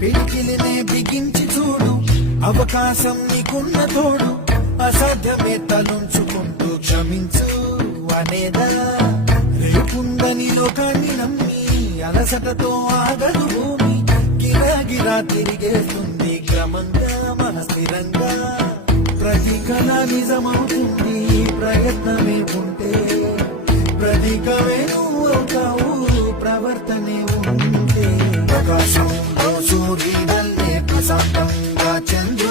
పిడికిలినే బిగించి చూడు, అవకాశం నీకున్న తోడు, అసాధ్యమే తలుంచుకుంటూ క్షమించు అనేదా. రేపుందని లోకాన్ని నమ్మి అలసటతో ఆగదు భూమి, గిరాగిరా తిరిగేస్తుంది క్రమంగా మనస్థిరంగా. ప్రతి కళ నిజమవుతుంది ప్రయత్నమే ఉంటే, ప్రతీకమే నువ్వు అవుతావు ప్రవర్తనే ఉంటే. ఆకాశంలో సూర్యుడల్లే ప్రశాంతంగా చంద్రు